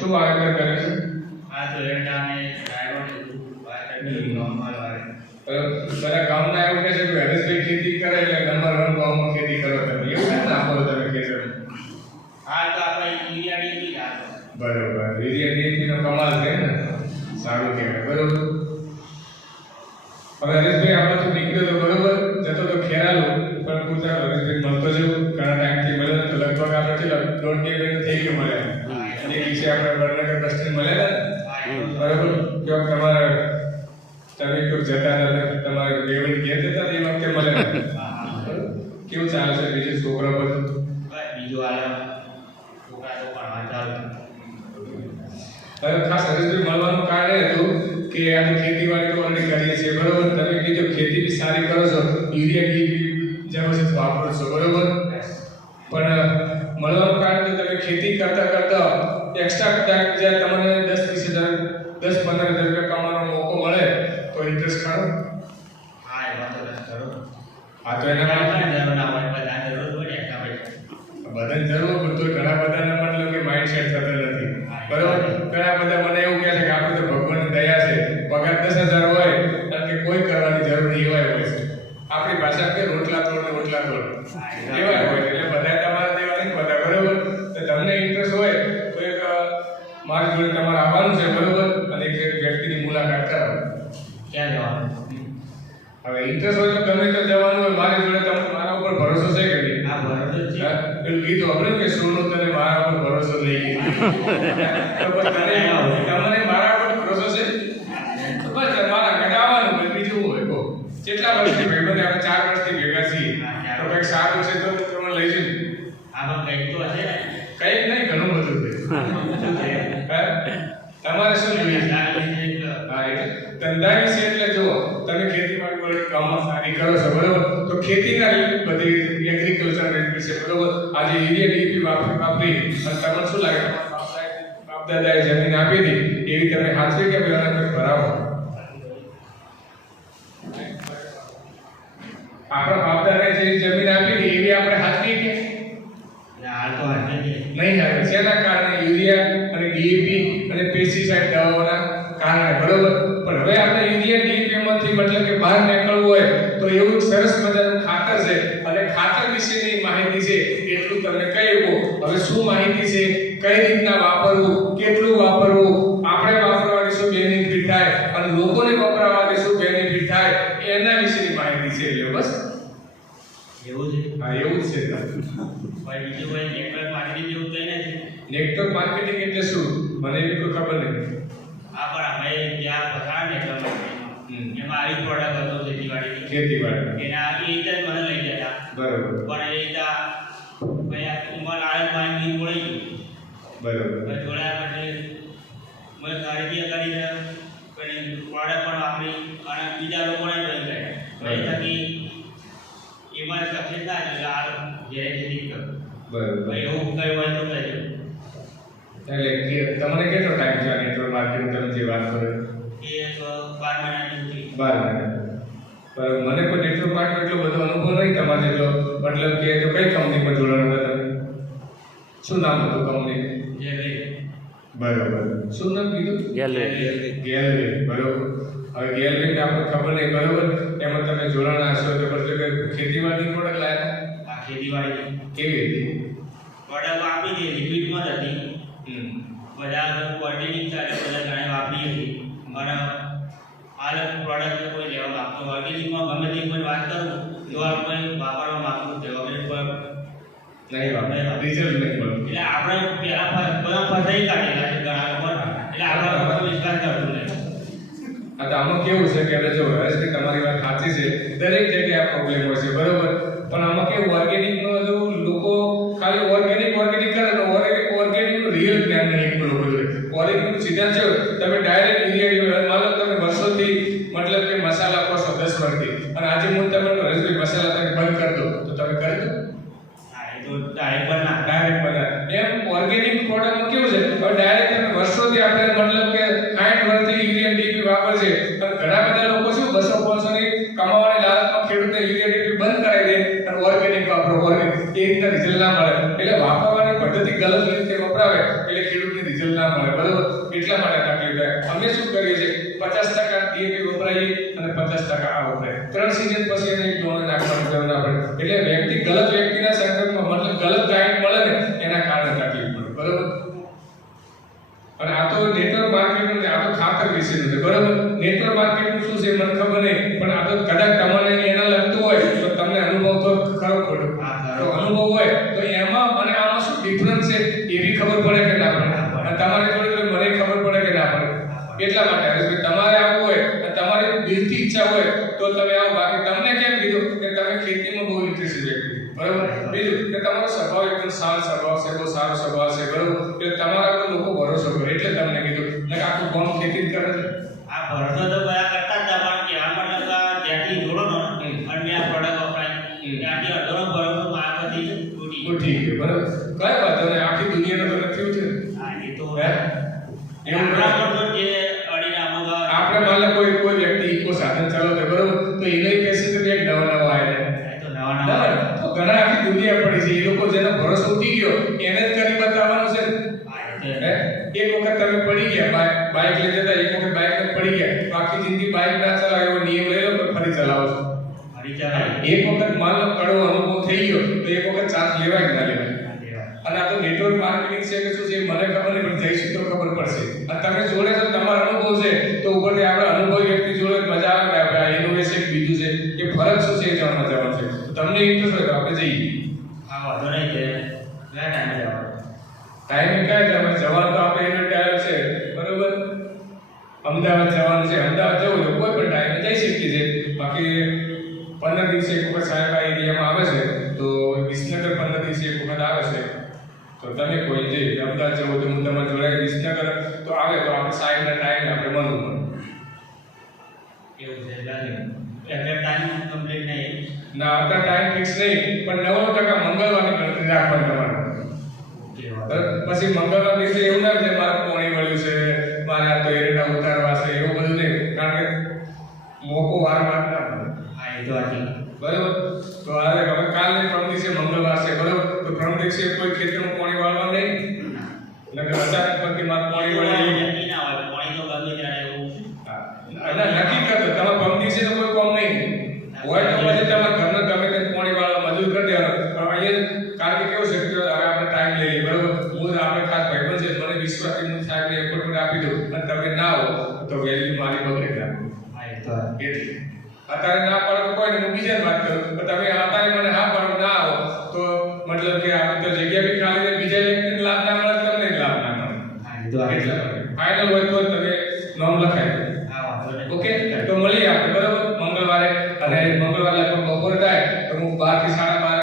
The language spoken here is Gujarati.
શું વાવેતર કરે છે? આ normal વાવે. અ, બધા ગામના એવું કહે છે કે હરેશભાઈ ખેતી કરે એટલે ગામમાં ખેતી કરો તમે. એવું ના તમે ખેતર હાલ તો આપણે બરોબર. નો કમાલ છે ને? સારું કહેવાય. બરોબર. હવે હરેશભાઈ આપણે તો નીકળ્યો તો બરોબર? જતો તો ખેરાલુ. દિવસે આપણે વડનગર બસ મળેલા? બરોબર જો તમારા તમે કોઈ જતા હતા તમારે બેવડી ઘેર જતા એ વખતે હા. કેવું ચાલે છે બીજું છોકરા બધું બીજું હાલો. છોકરા તો ભણવા ચાલે. હવે ખાસ હરેશભાઈ મળવાનું કારણ એ હતું કે આપણે ખેતીવાડી તો ઓલરેડી કરીએ છીએ બરોબર તમે કીધું ખેતી બી સારી કરો છો યુરિયા ડીપી છે વાપરો છો બરોબર પણ મળવાનું કારણ કે તમે ખેતી કરતા એક્સ્ટ્રા ક્યાંક જ્યાં તમને દસ વીસ હજાર દસ પંદર હજાર રૂપિયા કમાવાનો મોકો મળે તો ઇન્ટરેસ્ટ ખરો? હા, એમાં તો રસ ખરો. આ તો એના એના માટે જરૂર ના હોય, બધા જરૂર હોય એટલા પૈસા. બધાને જરૂર પણ તોય ઘણા બધાના મતલબ કે માઇન્ડ સેટ થતો નથી. બરાબર? ઘણા બધા મને એવું કહે છે કે આપણે તો ભગવાનની દયા છે પગાર દસ હજાર હોય કે કોઈ કરવાની જરૂર એવાય હોય છે. આપણી ભાષા કે રોટલા તોડ રોટલા તોડ. એવાય હોય એટલે બધા તમારા દેવા નહીં બધા બરોબર તો તમને ઇન્ટરેસ્ટ હોય તો એક અ, મારી તમારે આવવાનું છે બરોબર? અને એક વ્યક્તિની મુલાકાત કરાવો ક્યાં જવાનું? હવે ઇન્ટરેસ્ટ હોય તો ગમે તો જવાનું હોય મારી જોડે તમને મારા ઉપર ભરોસો છે કે નહીં? આ ભરોસો છે. હા, પેલું ગીત આપણે કે સોનું તને મારા ઉપર ભરોસો નહીં. તો તને તમને મારા ઉપર ભરોસો છે તો બસ મારા ઘરે આવવાનું બસ બીજું શું હોય કહો કેટલા વર્ષથી ભાઈ બંને આપણે ચાર વર્ષથી ભેગા છીએ તો કંઈક સારું છે તો તમે લઈ જજો આમાં કંઈક તો હશે ને. કંઈક નહીં ઘણું બધું છે શું છે? હા? તમારે શું જોઈએ છે? આ વિશે એક હા એટલે ધંધા વિશે એટલે જુઓ તમે ખેતીવાડી પર કામમાં કરો છો બરોબર તો ખેતીના રિલેટેડ બધી એગ્રીકલ્ચર વિશે બરોબર? આજે યુરિયા ડીપી વાપરી વાપરી અને તમને શું લાગે? બાપ દાદાએ- જમીન આપી હતી એવી તમે હાથવી કે કોઈ ભરાવો? આપણા બાપ દાદાએ જે જમીન આપી હતી એવી આપણે હાથવી કે ના, હાલ તો હાથે જ છે. નહીં આવે શેના કારણે યુરિયા અને ડીએપી અને પેસ્ટિસાઇડ દવાઓના કારણે બરોબર પણ હવે આપણે યુરિયા ડીએપી માંથી મતલબ કે બહાર નીકળવું હોય તો એવું એક સરસ મજાનું ખાતર છે અને ખાતર વિશેની માહિતી છે એટલું તમને કહ્યું હવે શું માહિતી છે કઈ રીતના વાપરવું કેટલું વાપરવું આપણે વાપરવાથી શું બેનિફિટ થાય અને લોકોને વપરાવાથી શું બેનિફિટ થાય એના વિશેની માહિતી છે એટલે બસ. એવું છે? હા એવું છે ભાઈ બીજું ભાઈ નેટવર્ક માર્કેટિંગ જેવું કંઈ નથી નેટવર્ક માર્કેટિંગ એટલે શું? મને એવી કોઈ ખબર નથી આ પણ અમે ત્યાં પસાર નેટવર્ક હમ. એમાં આવી પ્રોડક્ટ હતો ખેતીવાડી ખેતીવાડી. એના આવી રીતે જ મને લઈ જતા બરાબર. પણ એ રીતે ભાઈ ઉંમર આળસ પાણી બી પડી બરાબર. ગયું જોડ્યા પછી મેં ખરીદી કરીને પેલી પ્રોડક્ટ પણ વાપરી અને બીજા લોકોને ગયા એ થકી એમાં સક્સેસ થાય એટલે આ ઘેરે ખેતી કરું બરોબર. એવું કઈ હોય તો કહેજો. એટલે તમને કેટલો ટાઈમ છે નેટવર્ક માર્કેટિંગ તમે જે વાત કરો એ બાર મહિનાની બાર મહિના. પણ મને કોઈ નેટવર્ક માર્કેટ એટલો બધો અનુભવ નહીં તમારે જેટલો મતલબ કે કઈ કંપનીમાં જોડાણ હતા તમે? શું નામ હતું કંપની જે ભાઈ. બરોબર. શું નામ કીધું? ગેલેરી. ગેલેરી બરાબર. હવે ગેલેરી આપણને ખબર નહીં બરોબર? એમાં તમે જોડાણ હશો તો મતલબ કે ખેતીવાડી પ્રોડક્ટ લાયા? આ ખેતીવાડી કેવી હતી? પ્રોડક્ટ આપી હતી લિક્વિડમાં જ હતી. બધા ક્વોલિટીની ચાલે બધા જાણે વાપરી હતી. પણ હાલ પ્રોડક્ટ કોઈ લેવા માંગતો ઓર્ગેનિકમાં ગમે તે કોઈ વાત કરું તો આ કોઈ વાપરવા માંગતું પર નહીં વાપરે રિઝલ્ટ નહીં મળતું એટલે આપણે પહેલા ફ- બધા ફસાઈ કાઢેલા છે ઘણા લોકો એટલે આપણે કરતું નહીં આ તો આમાં કેવું છે કે જો હરેશભાઈ તમારી વાત સાચી છે. દરેક જગ્યાએ પ્રોબ્લેમ હોય છે બરોબર? પણ આમાં કેવું ઓર્ગેનિકનો જો લોકો ખાલી ઓર્ગેનિક ઓર્ગેનિક કરે તો ઓર્ગેનિક ઓર્ગેનિકનું રિયલ જ્ઞાન નહીં એટલું લોકો જોડે ઓર્ગેનિક છે તમે ડાયરેક્ટ યુરિયા માનો તમે વર્ષોથી મતલબ કે મસાલા છો દસ વર્ષથી. અને આજે હું તમને કહું, મસાલા તમે બંધ કરી દો. તો તમે કરી દો. એ તો ડાયરેક્ટ પર ના ડાયરેક્ટ બધા એમ ઓર્ગેનિક પ્રોડક્ટ કેવું છે? હવે ડાયરેક્ટ તમે વર્ષોથી આપણે મતલબ કે 60 વર્ષથી યુરિયા ડીપી વાપરશે પણ ઘણા બધા લોકો શું બસો પાંચસો ની કમાવાની લાલચમાં ખેડૂતને યુરિયા ડીપી બંધ કરાવી દે અને ઓર્ગેનિક વાપરો. ઓર્ગેનિક એ રીતના રિઝલ્ટ ના મળે. એટલે વાપરવાની પદ્ધતિ ગલત રીતે વપરાવે, એટલે ખેડૂત ખેડૂતને રિઝલ્ટ ના મળે. બરોબર? એટલા માટે તકલીફ થાય. અમે શું કરીએ છીએ? પચાસ ટકા ડીએપી વપરાઈએ અને પચાસ ટકા આ વપરાય. ત્રણ સિઝન પછી એને એક નાખવાનું જરૂર ના પડે એટલે વ્યક્તિ ગલત વ્યક્તિના સંકટમાં મતલબ ગલત ગાઈડ મળે ને એના કારણે તકલીફ પડે બરોબર અને આ તો નેટવર્ક માર્કેટિંગ ને આ તો ખાતર વિશેનું છે બરાબર નેટવર્ક માર્કેટિંગ શું છે મને ખબર નહીં પણ આ તો કદાચ તમને એના લગતું હોય તો તમને અનુભવ તો ખરો ખોટો હા, ખરો. તો અનુભવ હોય તો એમાં અને આમાં શું ડિફરન્સ છે એવી ખબર પડે કે ના પડે અને તમારી જોડે જોડે મને ખબર પડે કે ના પડે એટલા માટે હરેશભાઈ તમારે આવવું હોય અને તમારી દિલથી ઈચ્છા હોય તો તમે આવો બાકી તમને કે તમે ખેતીમાં બહુ ઇન્ટરેસ્ટ વ્યક્તિ. બરાબર? બીજું કે તમારો સ્વભાવ એકદમ શાંત સ્વભાવ છે બહુ સારો સ્વભાવ છે બરાબર? કે તમારા પર લોકો ભરોસો કરે એટલે તમને કીધું. ને આખું ગામ ખેતી જ કરે છે. આ ભરતો તો બધા કરતા જ હતા પણ કહેવા મતલબ જ્યાંથી જોડો ને. અને આ પ્રોડક્ટ વપરાય. ત્યાંથી અડધો ભરતો આ બધી તૂટી ગયો. બરાબર. કઈ વાત આખી દુનિયાનો તો નથી છે હા એ તો હે? એવું આપણા નથી. પર તો જે અડીને આમાં આપણે માન લો કોઈ કોઈ વ્યક્તિ ઇકો સાધન ચલાવતો બરાબર તો એને પેસેન્જર એક નવા નવા આવ્યા એ તો નવા નવા ના, તો ઘણા આખી દુનિયા પડી છે એ લોકો જેનો ભરોસો ઉઠી ગયો એને જ કરી બતાવવાનું છે ને. હા, એ તો હે? એક વખત તમે પડી ગયા બાઇક બાઇક લઈ જતા એક વખત બાઇક ને પડી ગયા તો આખી જિંદગી બાઇક ના ચલાવો એવો નિયમ લઈ લો તો ફરી ચલાવો છો ફરી ચલાય એક વખત માલ કડવો અનુભવ થઈ ગયો તો એક વખત ચાન્સ લેવાય ના લેવાય. અને આ તો નેટવર્ક માર્કેટિંગ છે કે શું છે મને ખબર નહીં પણ જઈશું તો ખબર પડશે. અને તમે જોડે તો તમારો અનુભવ છે તો ઉપરથી આપણે અનુભવી વ્યક્તિ જોડે મજા આવે કે આપણે ઇનોવેશન બીજું છે કે ફરક શું છે એ જાણવા જવાનું છે. તો તમને ઇન્ટરેસ્ટ હોય તો આપણે જઈએ. હા વાંધો નહીં કે કયા ટાઈમે જવાનું? ટાઈમે કયા જવાનું? જવાનું તો આપણે એનો ટાઈમ છે બરોબર? અમદાવાદ જવાનું છે. અમદાવાદ જવું હોય કોઈ પણ ટાઈમે જઈ શકીએ છીએ. બાકી પંદર દિવસે એક વખત સાહેબ આ એરિયામાં આવે છે તો વિસનગર પંદર દિવસે એક વખત આવે છે. તો તમે કોઈ જે અમદાવાદ જવું તો હું તમારે જોડાય વિસનગર તો આવે તો આપણે સાહેબના ટાઈમે આપણે મળવું એવું છે એટલે ટાઈમ કમ્પ્લીટ નહીં. ના અત્યારે ટાઈમ ફિક્સ નહીં પણ નવ ટકા મંગળવારની ગણતરી રાખવાની તમારે? પછી મંગળવાર દિવસે એવું ના થાય મારે પોણી વળ્યું છે મારે આ તો એરેડા ઉતારવા છે એવું બધું નહીં. કારણ કે મોકો વાર વાંચી બરાબર. તો હવે હવે કાલે પ્રમ દિવસે મંગળવાર છે બરાબર? તો પ્રમ દિવસે કોઈ ખેતરમાં પાણી વાળવા નહીં? નકર અચાનક પરથી મારે પાણી વળી